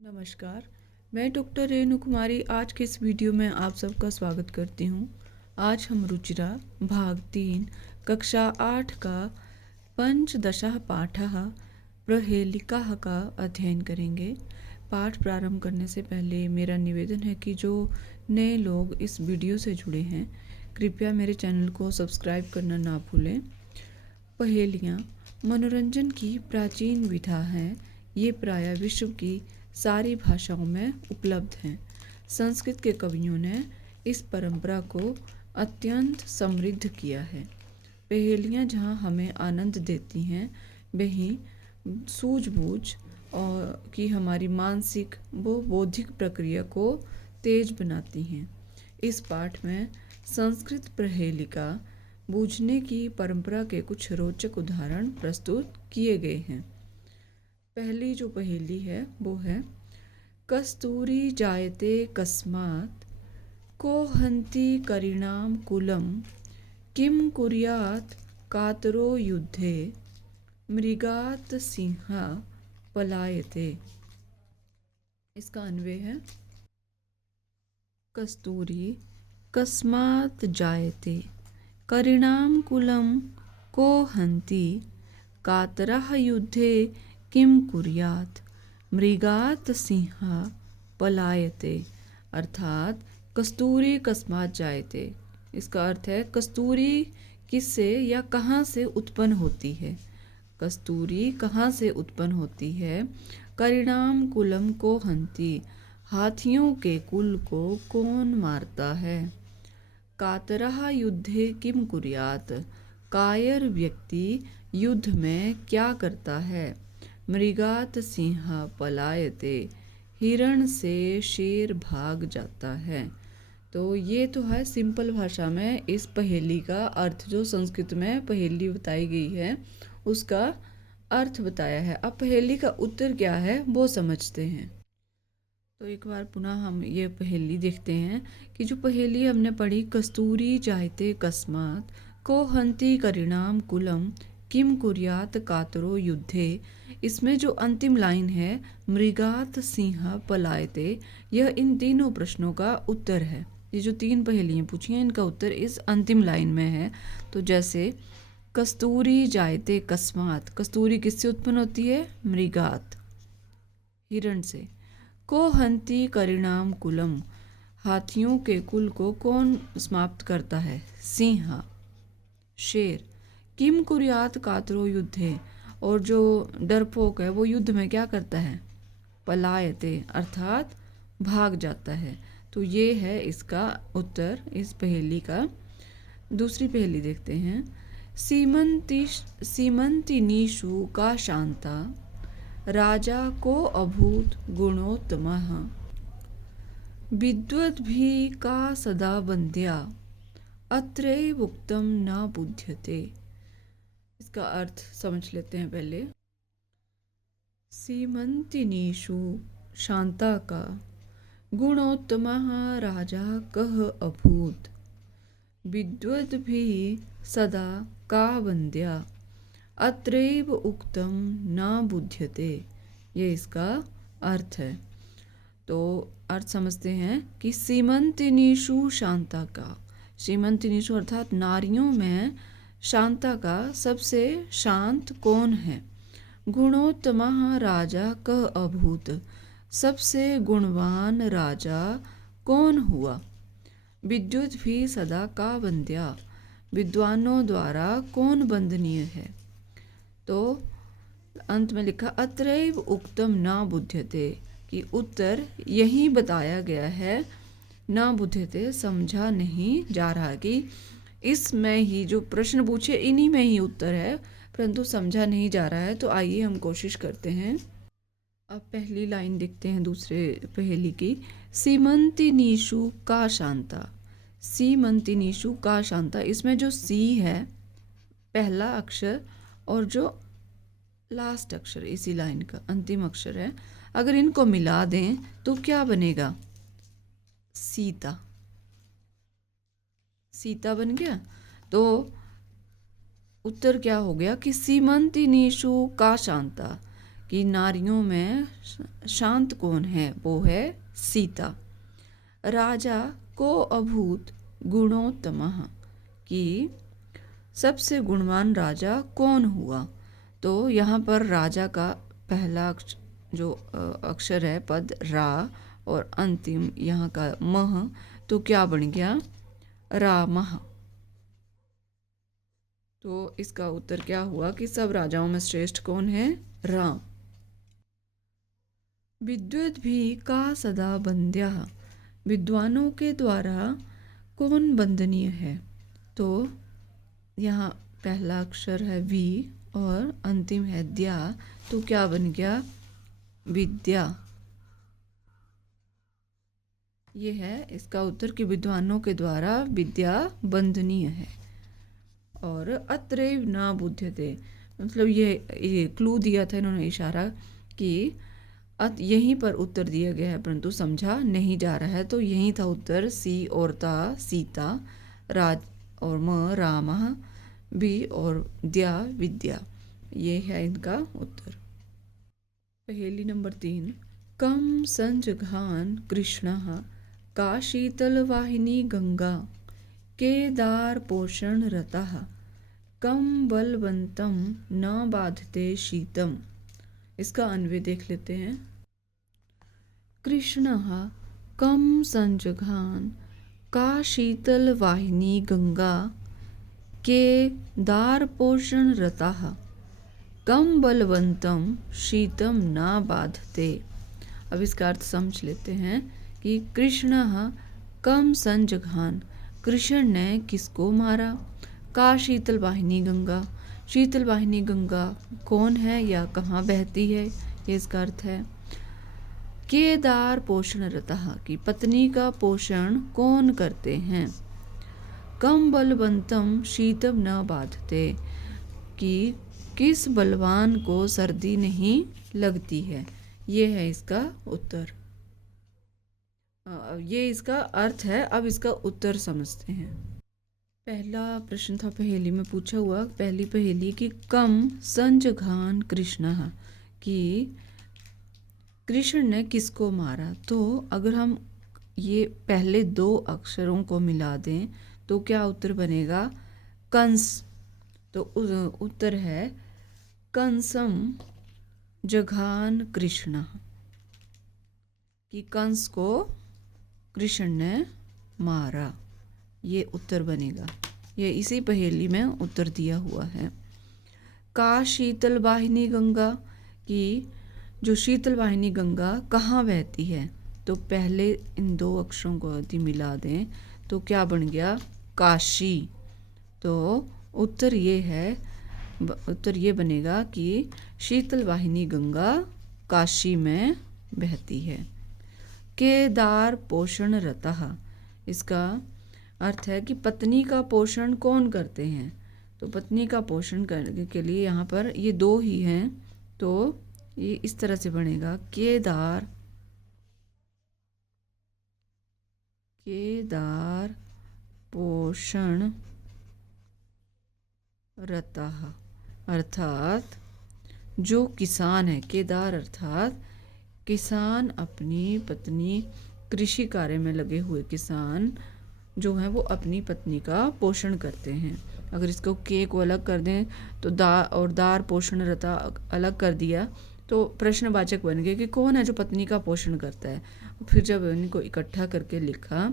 नमस्कार, मैं डॉक्टर रेणु कुमारी आज के इस वीडियो में आप सबका स्वागत करती हूँ। आज हम रुचिरा भाग 3 कक्षा 8 का पंचदशः पाठः प्रहेलिकाः का अध्ययन करेंगे। पाठ प्रारंभ करने से पहले मेरा निवेदन है कि जो नए लोग इस वीडियो से जुड़े हैं कृपया मेरे चैनल को सब्सक्राइब करना ना भूलें। पहेलियाँ मनोरंजन की प्राचीन विधा हैं। ये प्रायः विश्व की सारी भाषाओं में उपलब्ध हैं। संस्कृत के कवियों ने इस परंपरा को अत्यंत समृद्ध किया है। पहेलियाँ जहाँ हमें आनंद देती हैं वहीं सूझबूझ और की हमारी मानसिक व बौद्धिक प्रक्रिया को तेज बनाती हैं। इस पाठ में संस्कृत पहेलिका बूझने की परंपरा के कुछ रोचक उदाहरण प्रस्तुत किए गए हैं। पहली जो पहेली है वो है कस्तूरी जायते कस्मात् को हन्ति करिणाम कुलम किम कुर्यात् कातरो युद्धे मृगात् सिंहा पलायते। इसका अन्वय है कस्तूरी कस्मात् जायते करिणाम कुलम को हन्ति कातरः युद्धे किम कुर्यात् मृगात् सिंहा पलायते। अर्थात कस्तूरी कस्मात् जायते, इसका अर्थ है कस्तूरी किससे या कहाँ से उत्पन्न होती है। कस्तूरी कहाँ से उत्पन्न होती है। करिणाम कुलम को हन्ति, हाथियों के कुल को कौन मारता है। कातरः युद्धे किम कुर्यात्, कायर व्यक्ति युद्ध में क्या करता है। मृगात् सिंह पलायते, हिरण से शेर भाग जाता है। तो ये तो है सिंपल भाषा में इस पहेली का अर्थ, जो संस्कृत में पहेली बताई गई है उसका अर्थ बताया है। अब पहेली का उत्तर क्या है वो समझते हैं। तो एक बार पुनः हम ये पहेली देखते हैं कि जो पहेली हमने पढ़ी कस्तूरी जायते कस्मात् को हन्ति करिणाम कुलम किम कुर्यात् कातरो युद्धे, इसमें जो अंतिम लाइन है मृगात् सिंह पलायते, यह इन तीनों प्रश्नों का उत्तर है। ये जो तीन पहेलियाँ पूछी हैं इनका उत्तर इस अंतिम लाइन में है। तो जैसे कस्तूरी जायते कस्मात्, कस्तूरी किससे उत्पन्न होती है। मृगात्, हिरण से। को हन्ति करिणाम कुलम, हाथियों के कुल को कौन समाप्त करता है। सिंह, शेर। किम कुर्यात् कातरो युद्धे, और जो डरपोक है वो युद्ध में क्या करता है। पलायते, अर्थात भाग जाता है। तो ये है इसका उत्तर इस पहेली का। दूसरी पहेली देखते हैं। सीमंतिनीषु का शांता राजा को अभूत गुणोत्तमः विद्वद्भिः का सदा वन्द्या अत्रैव उक्तं न बुध्यते। इसका अर्थ समझ लेते हैं पहले। सीमंतिनीषु शांता का गुणोत्तमः राजा कः अभूत् विद्वद्भिः सदा का वन्द्या अत्रैव उक्तं न बुध्यते। ये इसका अर्थ है। तो अर्थ समझते हैं कि सीमंतिनीषु शांता का, सीमंतिनीषु अर्थात नारियों में शांता का सबसे शांत कौन है। गुणोत्तमः राजा कः अभूत्, सबसे गुणवान राजा कौन हुआ। विद्युत भी सदा का वन्द्या, विद्वानों द्वारा कौन वंदनीय है। तो अंत में लिखा अत्रैव उक्तम न बुध्यते, कि उत्तर यही बताया गया है। न बुध्यते, समझा नहीं जा रहा कि इसमें ही जो प्रश्न पूछे इन्हीं में ही उत्तर है, परंतु समझा नहीं जा रहा है। तो आइए हम कोशिश करते हैं। अब पहली लाइन देखते हैं दूसरे पहेली की। सीमंतिनीषु का शांता, सीमंतिनीषु का शांता, इसमें जो सी है पहला अक्षर और जो लास्ट अक्षर इसी लाइन का अंतिम अक्षर है, अगर इनको मिला दें तो क्या बनेगा। सीता, सीता बन गया। तो उत्तर क्या हो गया कि सीमंतिनीषु का शांता, कि नारियों में शांत कौन है, वो है सीता। राजा को अभूत गुणोत्तमः, कि सबसे गुणवान राजा कौन हुआ। तो यहाँ पर राजा का पहला जो अक्षर है पद रा और अंतिम यहाँ का मह, तो क्या बन गया, रामः। तो इसका उत्तर क्या हुआ कि सब राजाओं में श्रेष्ठ कौन है, राम। विद्वद् भी का सदा बंद्यः, विद्वानों के द्वारा कौन बंदनीय है। तो यहाँ पहला अक्षर है वी और अंतिम है द्या, तो क्या बन गया, विद्या। ये है इसका उत्तर कि विद्वानों के द्वारा विद्या बंदनीय है। और अत्रैव न बुध्यते, मतलब ये क्लू दिया था इन्होंने, इशारा कि यहीं पर उत्तर दिया गया है परंतु समझा नहीं जा रहा है। तो यही था उत्तर, सी और ता सीता, राज और म रामः, भी और द्या विद्या। ये है इनका उत्तर। पहेली नंबर 3, कम संजघान कृष्णः का शीतल वाहिनी गंगा, केदार पोषण रतः, कम बलवंतम न बाधते शीतम। इसका अन्वय देख लेते हैं। कृष्णः कम संजघान का शीतल वाहिनी गंगा, के दार पोषण रतः, कम बलवंतम शीतम न बाधते। अब इसका अर्थ समझ लेते हैं कि कृष्णः कम संजघान, कृष्ण ने किसको मारा, का शीतल वाहिनी गंगा, शीतल वाहिनी गंगा कौन है या कहाँ बहती है, ये इसका अर्थ है। केदार पोषण रतः, की पत्नी का पोषण कौन करते हैं। कम बलवंतम शीतम न बाधते, कि किस बलवान को सर्दी नहीं लगती है। ये है इसका उत्तर। ये इसका अर्थ है। अब इसका उत्तर समझते हैं। पहला प्रश्न था पहेली में पूछा हुआ, पहली पहेली कि कम संजघान कृष्णः, कि कृष्ण ने किसको मारा। तो अगर हम ये पहले 2 अक्षरों को मिला दें तो क्या उत्तर बनेगा, कंस। तो उत्तर है कंसम जघान कृष्ण, कि कंस को कृष्ण ने मारा, ये उत्तर बनेगा। ये इसी पहेली में उत्तर दिया हुआ है। का शीतल वाहिनी गंगा, कि जो शीतल वाहिनी गंगा कहाँ बहती है। तो पहले इन 2 अक्षरों को यदि मिला दें तो क्या बन गया, काशी। तो उत्तर ये बनेगा कि शीतल वाहिनी गंगा काशी में बहती है। केदार पोषण रतः, इसका अर्थ है कि पत्नी का पोषण कौन करते हैं। तो पत्नी का पोषण करने के लिए यहाँ पर ये 2 ही हैं, तो ये इस तरह से बनेगा, केदार पोषण रतः, अर्थात जो किसान है, केदार अर्थात किसान अपनी पत्नी, कृषि कार्य में लगे हुए किसान जो हैं वो अपनी पत्नी का पोषण करते हैं। अगर इसको के को अलग कर दें तो दार पोषण रता अलग कर दिया तो प्रश्नवाचक बन गए कि कौन है जो पत्नी का पोषण करता है। फिर जब इनको इकट्ठा करके लिखा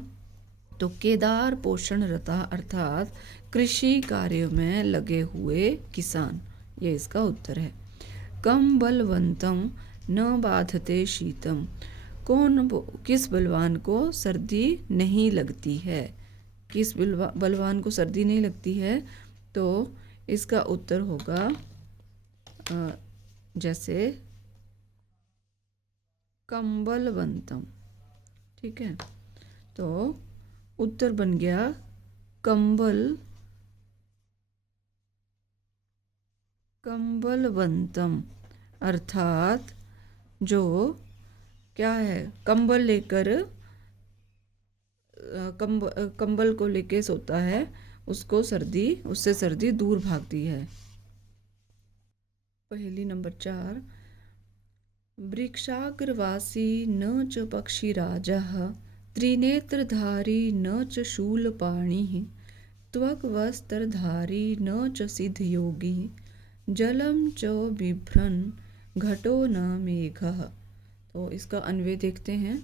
तो केदार पोषण रता अर्थात कृषि कार्यों में लगे हुए किसान, ये इसका उत्तर है। कम बलवंतम न बाधते शीतम, किस बलवान को सर्दी नहीं लगती है। किस बलवान को सर्दी नहीं लगती है, तो इसका उत्तर होगा जैसे कंबलवंतम। ठीक है, तो उत्तर बन गया कंबलवंतम, अर्थात जो क्या है, कंबल लेकर कंबल को लेके सोता है उससे सर्दी दूर भागती है। पहेली नंबर 4, वृक्षाग्रवासी न च पक्षिराजः त्रिनेत्रधारी न च शूलपाणिः त्वग्वस्त्रधारी न च सिद्धयोगी जलम च बिभ्रन घटो न मेघः। तो इसका अन्वय देखते हैं।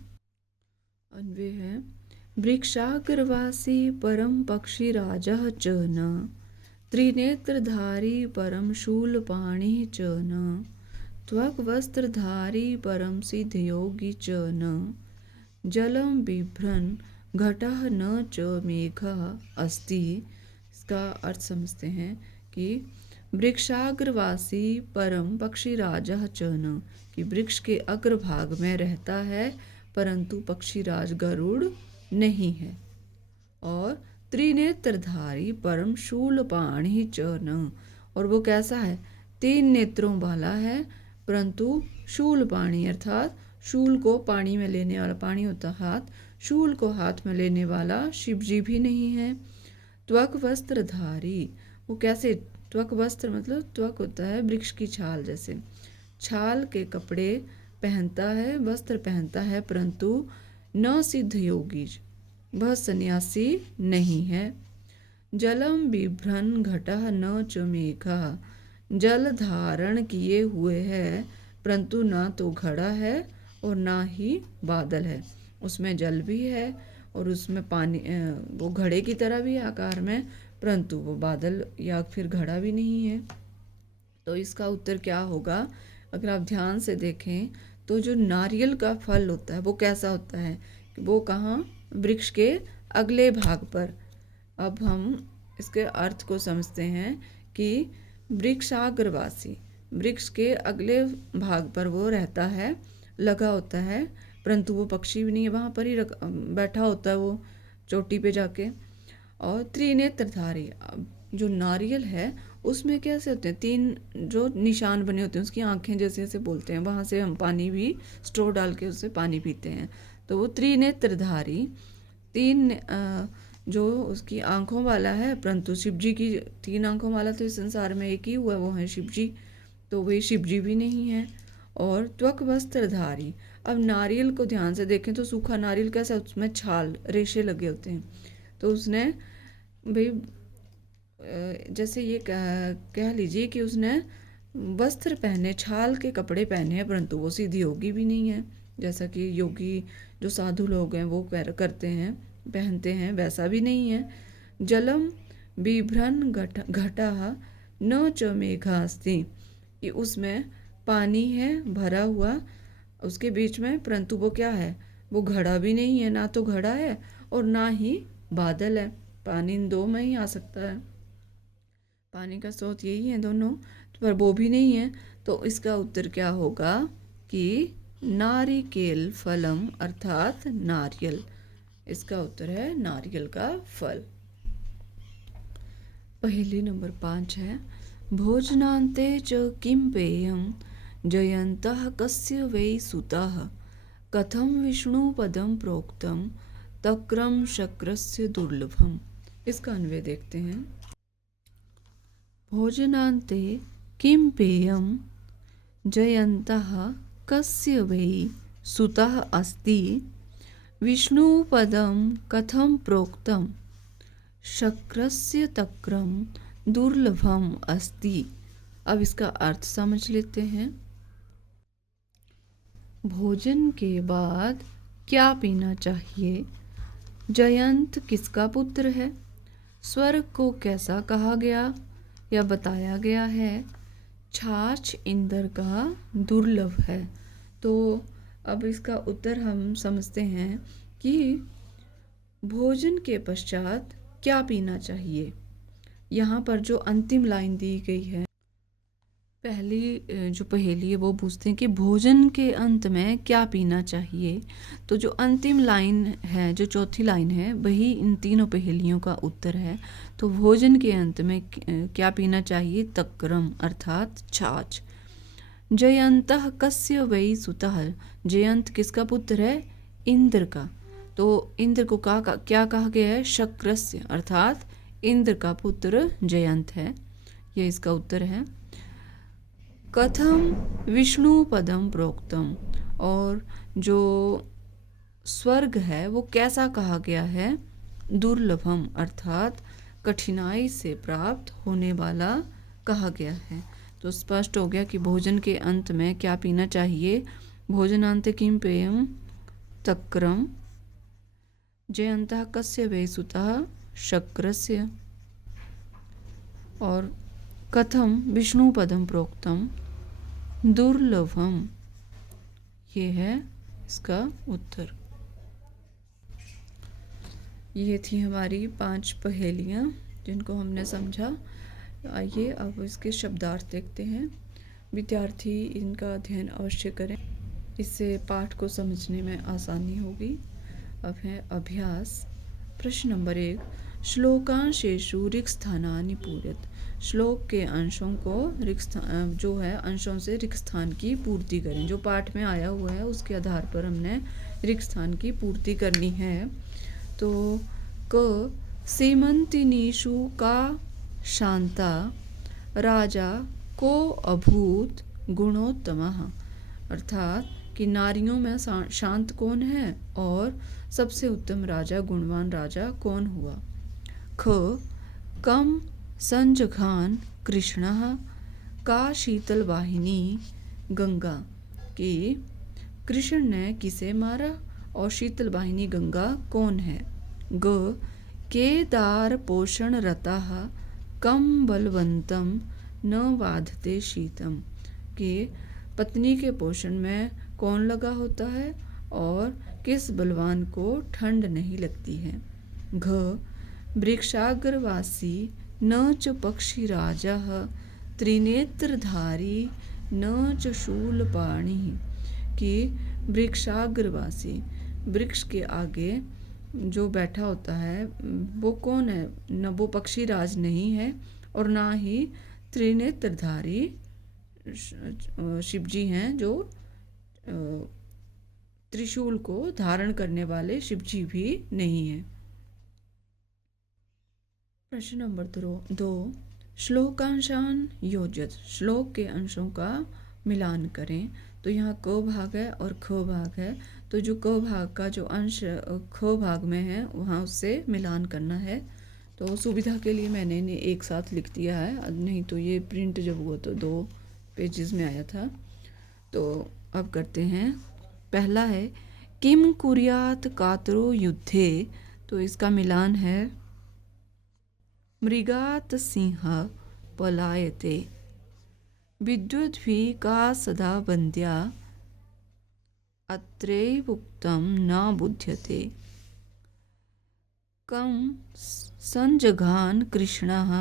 अन्वय है वृक्षाग्रवासी परम पक्षिराजः च न त्रिनेत्रधारी परम शूलपाणिः च न त्वग्वस्त्रधारी परम सिद्धयोगी च न जलम बिभ्रन घटः न च मेघः अस्ति। इसका अर्थ समझते हैं कि वृक्षाग्रवासी परम पक्षीराजः च न, कि वृक्ष के अग्रभाग में रहता है परंतु पक्षीराज गरुड़ नहीं है। और त्रिनेत्रधारी परम शूलपाणि च न, और वो कैसा है, 3 नेत्रों वाला है परंतु शूलपाणि अर्थात शूल को पानी में लेने वाला, पानी होता हाथ, शूल को हाथ में लेने वाला शिव जी भी नहीं है। त्वक वस्त्रधारी, वो कैसे, त्वक वस्त्र मतलब त्वक होता है वृक्ष की छाल, जैसे छाल के कपड़े पहनता है, वस्त्र पहनता है परंतु न सिद्ध योगी, वह सन्यासी नहीं है। जलम बिभ्रन घटः न च मेघः, जल धारण किए हुए है परंतु ना तो घड़ा है और ना ही बादल है। उसमें जल भी है और उसमें पानी, वो घड़े की तरह भी आकार में, परंतु वो बादल या फिर घड़ा भी नहीं है। तो इसका उत्तर क्या होगा, अगर आप ध्यान से देखें तो जो नारियल का फल होता है वो कैसा होता है, वो कहाँ, वृक्ष के अगले भाग पर। अब हम इसके अर्थ को समझते हैं कि वृक्षाग्रवासी, वृक्ष के अगले भाग पर वो रहता है, लगा होता है, परंतु वो पक्षी भी नहीं है, वहाँ पर ही बैठा होता है वो चोटी पे जाके। और त्रिनेत्रधारी, जो नारियल है उसमें कैसे होते हैं, 3 जो निशान बने होते हैं, उसकी आंखें जैसे जैसे बोलते हैं, वहाँ से हम पानी भी स्ट्रो डाल के उससे पानी पीते हैं। तो वो त्रिनेत्रधारी, 3 जो उसकी आंखों वाला है, परंतु शिव जी की 3 आंखों वाला तो इस संसार में एक ही हुआ है, वो है शिव जी, तो वे शिव जी भी नहीं है। और त्वक वस्त्रधारी, अब नारियल को ध्यान से देखें तो सूखा नारियल कैसा, उसमें छाल रेशे लगे होते हैं, तो उसने भाई जैसे ये कह लीजिए कि उसने वस्त्र पहने, छाल के कपड़े पहने हैं, परंतु वो सिद्ध योगी भी नहीं है, जैसा कि योगी जो साधु लोग हैं वो करते हैं, पहनते हैं, वैसा भी नहीं है। जलम बिभ्रन घटः न च मेघा अस्ति, कि उसमें पानी है भरा हुआ उसके बीच में, परंतु वो क्या है, वो घड़ा भी नहीं है, ना तो घड़ा है और ना ही बादल है। पानी इन 2 में ही आ सकता है, पानी का स्रोत यही है दोनों, पर वो भी नहीं है। तो इसका उत्तर क्या होगा कि नारिकेल फलम, अर्थात नारियल, इसका उत्तर है नारियल का फल। पहेली नंबर 5 है भोजनान्ते च किं पेयं जयन्तः कस्य वै सुतः कथं विष्णुपदं प्रोक्तं तक्रं शक्रस्य दुर्लभम। इसका अन्वय देखते हैं। भोजनान्ते किं पेयं जयन्तः कस्य वै सुतः अस्ति विष्णुपदं कथं प्रोक्तं शक्रस्य तक्रम दुर्लभम अस्ति। अब इसका अर्थ समझ लेते हैं। भोजन के बाद क्या पीना चाहिए, जयंत किसका पुत्र है, स्वर्ग को कैसा कहा गया या बताया गया है, छाछ इंद्र का दुर्लभ है। तो अब इसका उत्तर हम समझते हैं कि भोजन के पश्चात क्या पीना चाहिए। यहाँ पर जो अंतिम लाइन दी गई है, पहली जो पहेली है वो पूछते हैं कि भोजन के अंत में क्या पीना चाहिए। तो जो अंतिम लाइन है, जो चौथी लाइन है, वही इन तीनों पहेलियों का उत्तर है। तो भोजन के अंत में क्या पीना चाहिए, तक्रम अर्थात छाछ। जयंतः कस्य वै सुतः, जयंत किसका पुत्र है, इंद्र का। तो इंद्र को क्या कहा गया है, शक्रस्य अर्थात इंद्र का पुत्र जयंत है, ये इसका उत्तर है। कथम विष्णु पदम प्रोक्तम, और जो स्वर्ग है वो कैसा कहा गया है, दुर्लभम अर्थात कठिनाई से प्राप्त होने वाला कहा गया है। तो स्पष्ट हो गया कि भोजन के अंत में क्या पीना चाहिए। भोजनांते किम पेयम तक्रम जयंतः कस्य वै सुतः शक्रस्य। और कथम विष्णु पदम प्रोक्तम दुर्लभम, ये है इसका उत्तर। ये थी हमारी 5 पहेलियाँ जिनको हमने समझा। आइए अब इसके शब्दार्थ देखते हैं। विद्यार्थी इनका अध्ययन अवश्य करें, इससे पाठ को समझने में आसानी होगी। अब है अभ्यास। प्रश्न नंबर 1, श्लोकांशेषु रिक्स्थानानि पूरयत। श्लोक के अंशों को जो है अंशों से रिक्त स्थान की पूर्ति करें। जो पाठ में आया हुआ है उसके आधार पर हमने रिक्त स्थान की पूर्ति करनी है। तो क सीमंतिनीषु का शांता राजा को अभूत गुणोत्तमः, अर्थात कि नारियों में शांत कौन है और सबसे उत्तम राजा, गुणवान राजा कौन हुआ। ख कम संजघान कृष्णः का शीतल वाहिनी गंगा, कि कृष्ण ने किसे मारा और शीतल वाहिनी गंगा कौन है। ग केदार पोषण रताः कम बलवंतम न बाधते शीतम, कि पत्नी के पोषण में कौन लगा होता है और किस बलवान को ठंड नहीं लगती है। घ वृक्षाग्रवासी न च पक्षीराजः त्रिनेत्रधारी न च शूलपाणि, कि वृक्षाग्रवासी वृक्ष के आगे जो बैठा होता है वो कौन है, न वो पक्षीराज नहीं है और ना ही त्रिनेत्रधारी शिव जी हैं, जो त्रिशूल को धारण करने वाले शिव जी भी नहीं है। प्रश्न नंबर 2, श्लोकांशान योजत। श्लोक के अंशों का मिलान करें। तो यहाँ क भाग है और ख भाग है, तो जो क भाग का जो अंश ख भाग में है वहाँ उससे मिलान करना है। तो सुविधा के लिए मैंने इन्हें एक साथ लिख दिया है, नहीं तो ये प्रिंट जब हुआ तो 2 पेजेस में आया था। तो अब करते हैं। पहला है किम कुर्यात कातरो युद्धे, तो इसका मिलान है मृगात सिंह पलायते, विद्युद्भिः का सदा वन्द्या अत्रैवोक्तं न बुध्यते। कं संजघान कृष्णः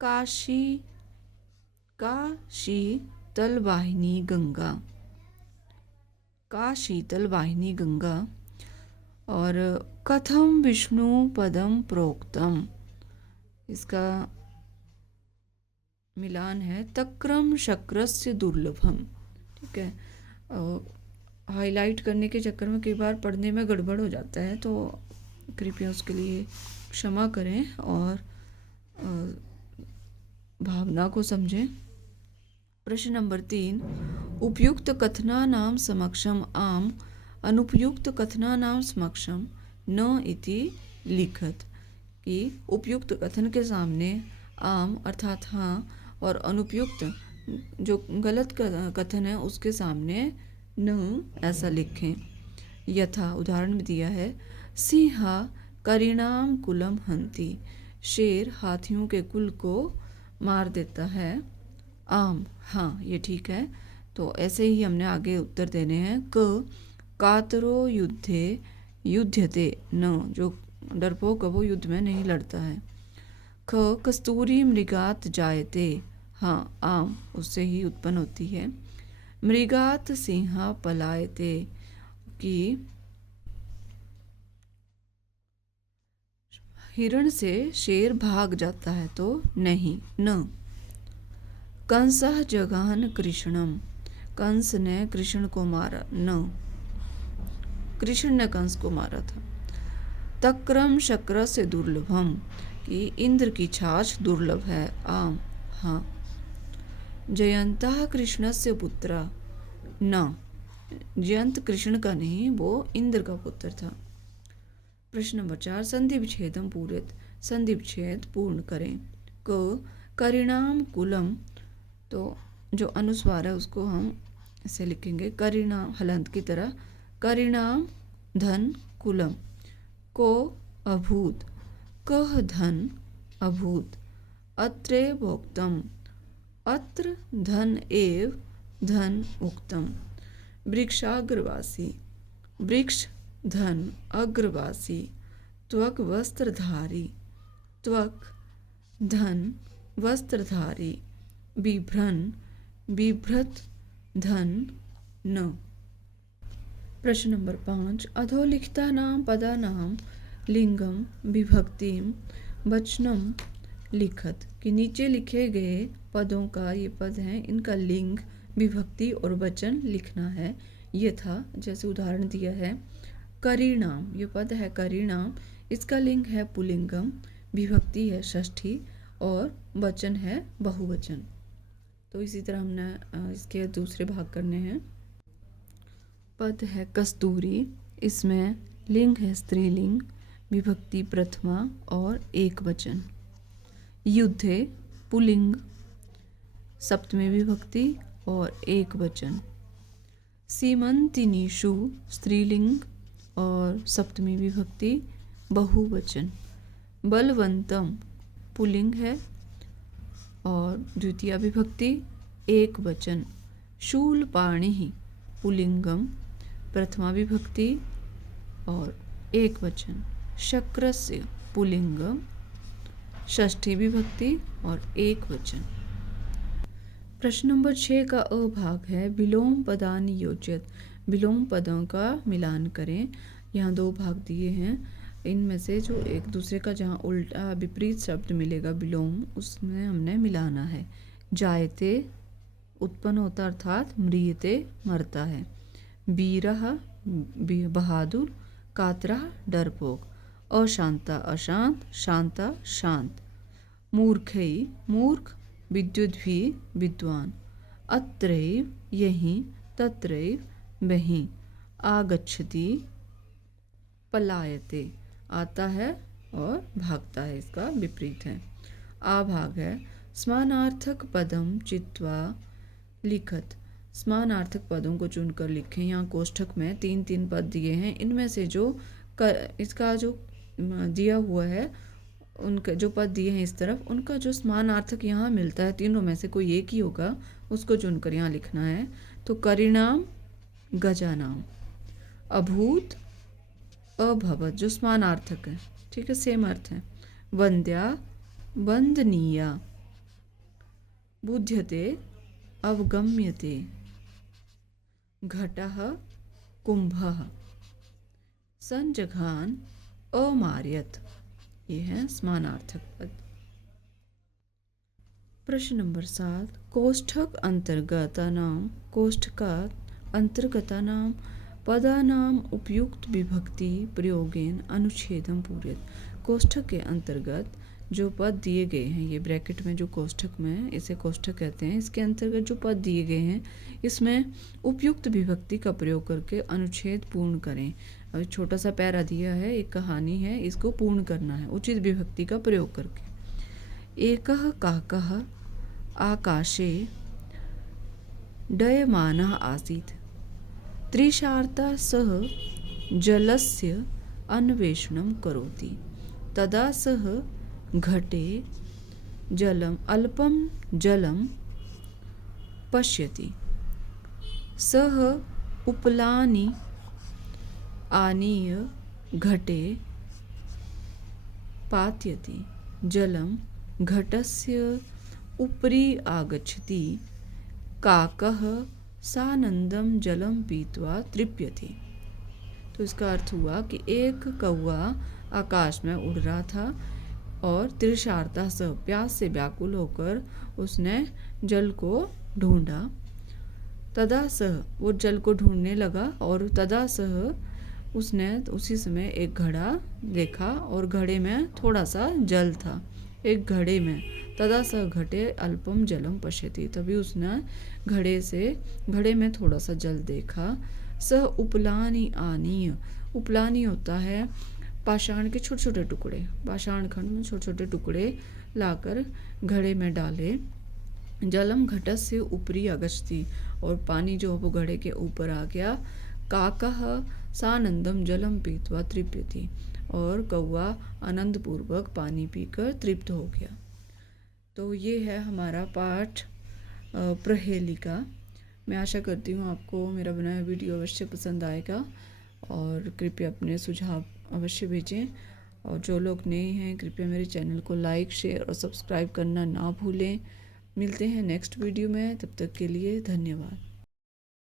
काशीतलवाहिनी गंगा, काशीतलवाहिनी गंगा। और कथम विष्णु पदम प्रोक्तम, इसका मिलान है तक्रम शक्रस्य दुर्लभम। ठीक है, हाईलाइट करने के चक्कर में कई बार पढ़ने में गड़बड़ हो जाता है, तो कृपया उसके लिए क्षमा करें और भावना को समझें। प्रश्न नंबर 3, उपयुक्त कथनानां समक्षम आम अनुपयुक्त कथनानां समक्षम न इति लिखत, कि उपयुक्त कथन के सामने आम अर्थात हाँ और अनुपयुक्त जो गलत कथन है उसके सामने न ऐसा लिखें। यथा उदाहरण में दिया है, सिंहा करिणाम कुलम हंति, शेर हाथियों के कुल को मार देता है। आम, हाँ ये ठीक है। तो ऐसे ही हमने आगे उत्तर देने हैं। क कातरो युद्धे युध्यते न, जो डरपोक है वो युद्ध में नहीं लड़ता है। ख कस्तूरी मृगात जायते, हाँ आम उससे ही उत्पन्न होती है। मृगात सिंह पलायते, कि हिरण से शेर भाग जाता है, तो नहीं। न कंसः जगान कृष्णम, कंस ने कृष्ण को मारा। न कृष्ण ने कंस को मारा था। तक्रम शक्र से दुर्लभम, कि इंद्र की छाछ दुर्लभ है। आम, हाँ जयंतः कृष्णस्य पुत्र न, जयंत कृष्ण का नहीं, वो इंद्र का पुत्र था। प्रश्न नंबर 4, संधि विच्छेदम पूरित, संधि विच्छेद पूर्ण करें। क करिणाम कुलम, तो जो अनुस्वार है उसको हम ऐसे लिखेंगे करिणाम, हलंत की तरह, करिणाम धन कुलम, को अभूत, कह धन अभूत, अत्रे भोक्तम, अत्र धन एव धन उक्तम, वृक्षाग्रवासी, वृक्ष धन अग्रवासी, त्वक वस्त्रधारी, त्वक धन वस्त्रधारी, बिभ्रन बिभ्रत धन न। प्रश्न नंबर 5, अधोलिखितानां पदानां लिंगम विभक्तिम वचनम लिखत, कि नीचे लिखे गए पदों का, ये पद हैं, इनका लिंग, विभक्ति और वचन लिखना है। ये था, जैसे उदाहरण दिया है, करिणाम, ये पद है करिणाम, इसका लिंग है पुल्लिंगम, विभक्ति है षष्ठी और वचन है बहुवचन। तो इसी तरह हमने इसके दूसरे भाग करने हैं। पद है कस्तूरी, इसमें लिंग है स्त्रीलिंग, विभक्ति प्रथमा और एक वचन। युद्धे पुल्लिंग, सप्तमी विभक्ति और एक वचन। सीमंतिनीषु स्त्रीलिंग और सप्तमी विभक्ति बहुवचन। बलवंतम पुल्लिंग है और द्वितीय विभक्ति एक वचन। शूलपाणि पुल्लिंगम, प्रथमा विभक्ति और एक वचन। शक्रस्य पुल्लिंगम, षष्ठी विभक्ति और एक वचन। प्रश्न नंबर 6 का अ भाग है, विलोम पदानि योज्यत, विलोम पदों का मिलान करें। यहाँ 2 भाग दिए हैं, इनमें से जो एक दूसरे का जहाँ उल्टा विपरीत शब्द मिलेगा विलोम, उसमें हमने मिलाना है। जायते उत्पन्न होता अर्थात म्रियते मरता है। वीरः बहादुर, कातरः डरपोक, अशांता अशांत, शांता शांत। मूर्खै मूर्ख, विद्युद्भी विद्वान। अत्रैव यहीं, तत्रैव वहीं। आगच्छति पलायते, आता है और भागता है, इसका विपरीत है। आ भाग है, समानार्थक पदम चित्वा लिखत, समानार्थक पदों को चुनकर लिखें। यहाँ कोष्ठक में 3-3 पद दिए हैं, इनमें से जो इसका जो दिया हुआ है, उनके जो पद दिए हैं इस तरफ, उनका जो समानार्थक यहाँ मिलता है, तीनों में से कोई एक ही होगा, उसको चुनकर यहाँ लिखना है। तो करिणाम गजानाम, अभूत अभवत, जो समानार्थक है, ठीक है, सेम अर्थ है। वंद्या वंदनीया, बुध्यते अवगम्यते। घटः कुंभः, संजघान अमार्यत, ये है समानार्थक पद। प्रश्न नंबर 7, कोष्ठक अंतर्गतानां, कोष्ठकात् अंतर्गतानां पदानां उपयुक्त विभक्ति प्रयोगेन अनुच्छेदम पूरयेत। कोष्ठक के अंतर्गत जो पद दिए गए हैं, ये ब्रैकेट में जो कोष्ठक में, इसे कोष्ठक कहते हैं, इसके अंतर्गत जो पद दिए गए हैं, इसमें उपयुक्त विभक्ति का प्रयोग करके अनुच्छेद पूर्ण करें। अब छोटा सा पैरा दिया है, एक कहानी है, इसको पूर्ण करना है उचित विभक्ति का प्रयोग करके। एकः काकः आकाशे डयमानः आसीत्, तृषार्ता सः जलस्य अन्वेषणं करोति, तदा सः घटे जलम अल्पम जलम पश्यति, सः उपलानि आनीय घटे पात्यति, जलम घटस्य उपरि आगच्छति, काकः सानंदम जलम पीत्वा तृप्यति। तो इसका अर्थ हुआ कि एक कौवा आकाश में उड़ रहा था और तृषार्ता सह, प्यास से व्याकुल होकर उसने जल को ढूंढा। तदा सह, वो जल को ढूंढने लगा और तदा सह, उसने उसी समय एक घड़ा देखा और घड़े में थोड़ा सा जल था। एक घड़े में तदा स घटे अल्पम जलम पश्यति, तभी उसने घड़े में थोड़ा सा जल देखा। सह उपलानी आनीय, उपलानी होता है पाषाण के छोटे छोटे टुकड़े, पाषाण खंड में छोटे छोटे टुकड़े लाकर घड़े में डाले। जलम घटस्य ऊपरी अगछति, और पानी जो वो घड़े के ऊपर आ गया। काकः सानंदम जलम पीत्वा तृप्यति, और कौवा आनंद पूर्वक पानी पीकर तृप्त हो गया। तो ये है हमारा पाठ प्रहेलिका। मैं आशा करती हूँ आपको मेरा बनाया वीडियो अवश्य पसंद आएगा, और कृपया अपने सुझाव अवश्य भेजें। और जो लोग नए हैं कृपया मेरे चैनल को लाइक, शेयर और सब्सक्राइब करना ना भूलें। मिलते हैं नेक्स्ट वीडियो में, तब तक के लिए धन्यवाद।